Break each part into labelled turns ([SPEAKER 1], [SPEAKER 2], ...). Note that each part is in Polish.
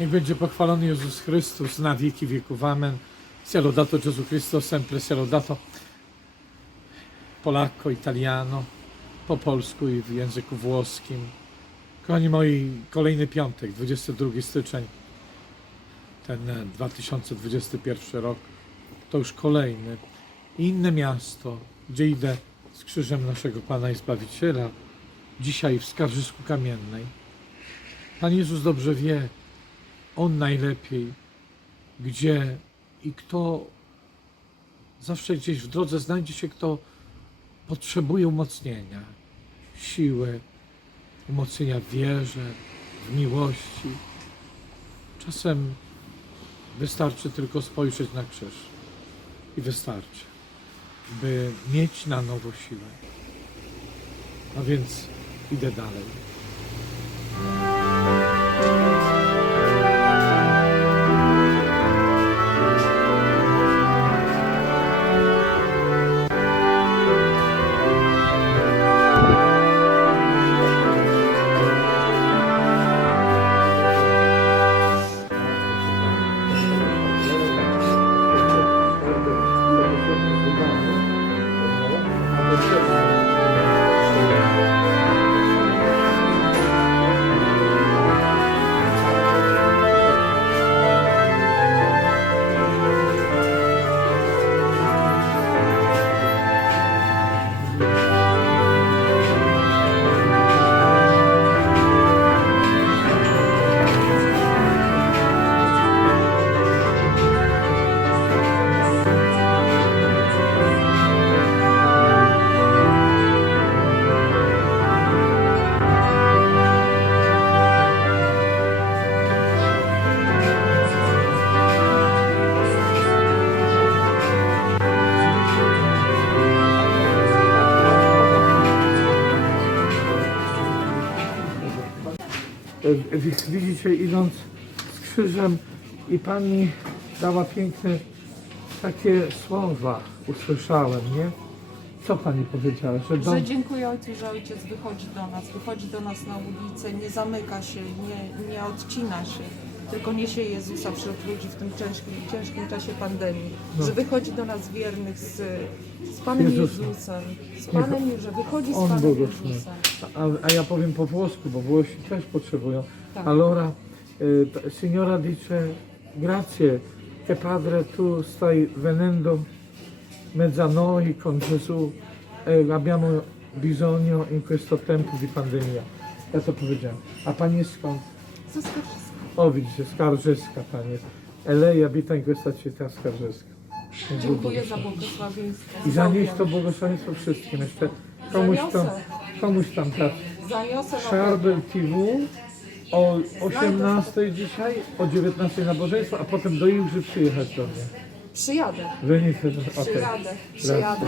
[SPEAKER 1] Niech będzie pochwalony Jezus Chrystus na wieki wieków. Amen. Sia lodato Gesù Cristo, sempre sia polacco, italiano, po polsku i w języku włoskim. Kochani moi, kolejny piątek, 22 styczeń, ten e, 2021 rok, to już kolejny. Inne miasto, gdzie idę z krzyżem naszego Pana i Zbawiciela, dzisiaj w Skarżysku Kamiennej. Pan Jezus dobrze wie, On najlepiej, gdzie i kto zawsze gdzieś w drodze znajdzie się, kto potrzebuje umocnienia, siły, umocnienia w wierze, w miłości. Czasem wystarczy tylko spojrzeć na krzyż i wystarczy, by mieć na nowo siłę. A więc idę dalej. Widzicie, idąc z krzyżem i Pani dała piękne takie słowa, usłyszałem, nie? Co Pani powiedziała? Że dom...
[SPEAKER 2] Że dziękuję Ojcu, że Ojciec wychodzi do nas, wychodzi do nas na ulicę, nie zamyka się, nie, nie odcina się, tylko niesie Jezusa wśród ludzi w tym ciężkim, ciężkim czasie pandemii.
[SPEAKER 1] No.
[SPEAKER 2] Że wychodzi do nas wiernych z, z Panem
[SPEAKER 1] Jezusem.
[SPEAKER 2] Jezusem, z Panem, że wychodzi z
[SPEAKER 1] On
[SPEAKER 2] Panem. Jezusem.
[SPEAKER 1] A, a ja powiem po włosku, bo Włosi też potrzebują.
[SPEAKER 2] Tak.
[SPEAKER 1] Allora, eh, signora dice, grazie che padre tu stai venendo mezzo a noi con Gesù e abbiamo bisogno in questo tempo di pandemia. Ja to powiedziałem. A pani skąd?
[SPEAKER 2] Ze Skarżyska.
[SPEAKER 1] O, widzicie, Skarżyska pani jest. E lei abita in questa città Skarżyska.
[SPEAKER 2] Dziękuję za
[SPEAKER 1] błogosławi.
[SPEAKER 2] błogosławieństwo.
[SPEAKER 1] I zanieść to błogosławieństwo wszystkim. Jeszcze komuś tam, komuś tam tak.
[SPEAKER 2] Zaniosę
[SPEAKER 1] Szarbel TV o 18 dzisiaj, o 19 nabożeństwo, a potem do Ilży przyjechać do mnie.
[SPEAKER 2] Przyjadę,
[SPEAKER 1] Wynik, okej.
[SPEAKER 2] przyjadę, przyjadę.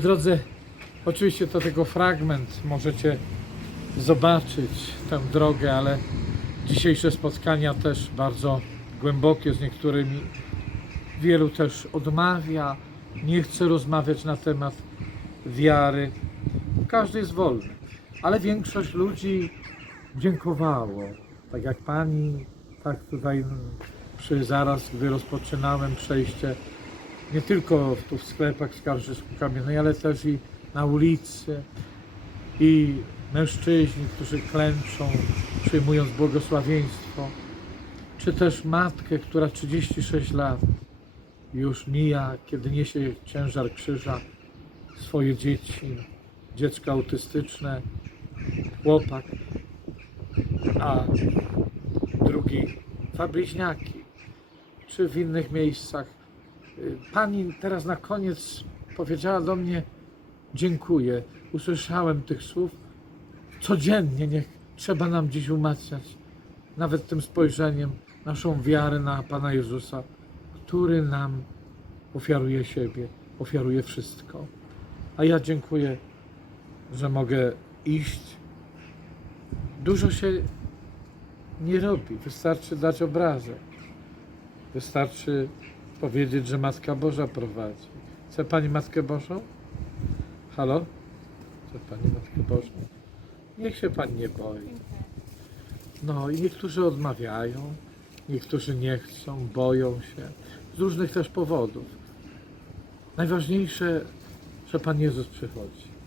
[SPEAKER 1] Drodzy, oczywiście to tylko fragment, możecie zobaczyć tę drogę, ale dzisiejsze spotkania też bardzo głębokie z niektórymi. Wielu też odmawia, nie chce rozmawiać na temat wiary. Każdy jest wolny, ale większość ludzi dziękowało. Tak jak pani, tak tutaj przy zaraz, gdy rozpoczynałem przejście, nie tylko tu w sklepach w Skarżysku Kamiennej, ale też i na ulicy. I mężczyźni, którzy klęczą, przyjmując błogosławieństwo, czy też matkę, która 36 lat już mija, kiedy niesie ciężar krzyża, swoje dzieci, dziecko autystyczne, chłopak, a drugi dwa bliźniaki, czy w innych miejscach. Pani teraz na koniec powiedziała do mnie: Dziękuję. Usłyszałem tych słów. Codziennie niech trzeba nam dziś umacniać, nawet tym spojrzeniem, naszą wiarę na Pana Jezusa, który nam ofiaruje siebie, ofiaruje wszystko. A ja dziękuję, że mogę iść. Dużo się nie robi. Wystarczy dać obrazek. Wystarczy powiedzieć, że Matka Boża prowadzi. Chce Pani Matkę Bożą? Halo? Chce Pani Matkę Bożą? Niech się Pani nie boi. No i niektórzy odmawiają, niektórzy nie chcą, boją się. Z różnych też powodów. Najważniejsze, że Pan Jezus przychodzi.